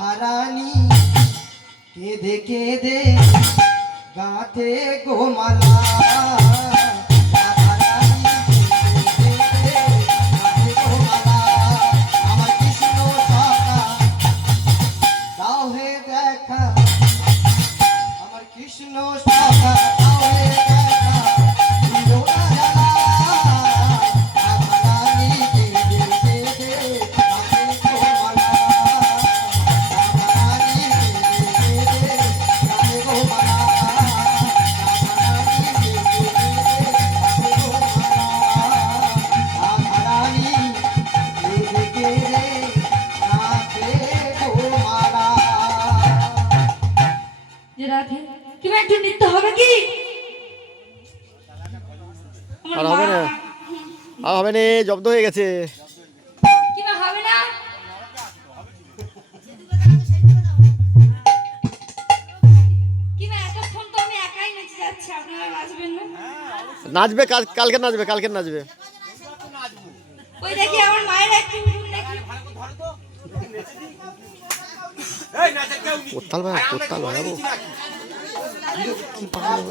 রাধারানী কেঁদে কেঁদে গাঁথে গোমালা কৃষ্ণ সখা দাও হে দেখা দিও না জানা রাধারানী কেঁদে কেঁদে গাঁথে গোমালা রাধারানী কেঁদে কেঁদে গাঁথে গোমালা রাধারানী কেঁদে কেঁদে গাঁথে গোমালা। রাধে তুমি একটু নৃত্য হবে কি? আর হবে না, আর হবে না, জব্দ হয়ে গেছে। কি না হবে না? কি না এতক্ষণ তো আমি একাই নেচে যাচ্ছি, আপনারা নাচবেন না? নাচবে, কালকে নাচবে, কালকে নাচবে। ওই দেখি আমার মায়ের একটু দেখি। কোথাল ভাই, কোথাল বাড়াবো কি পাগল।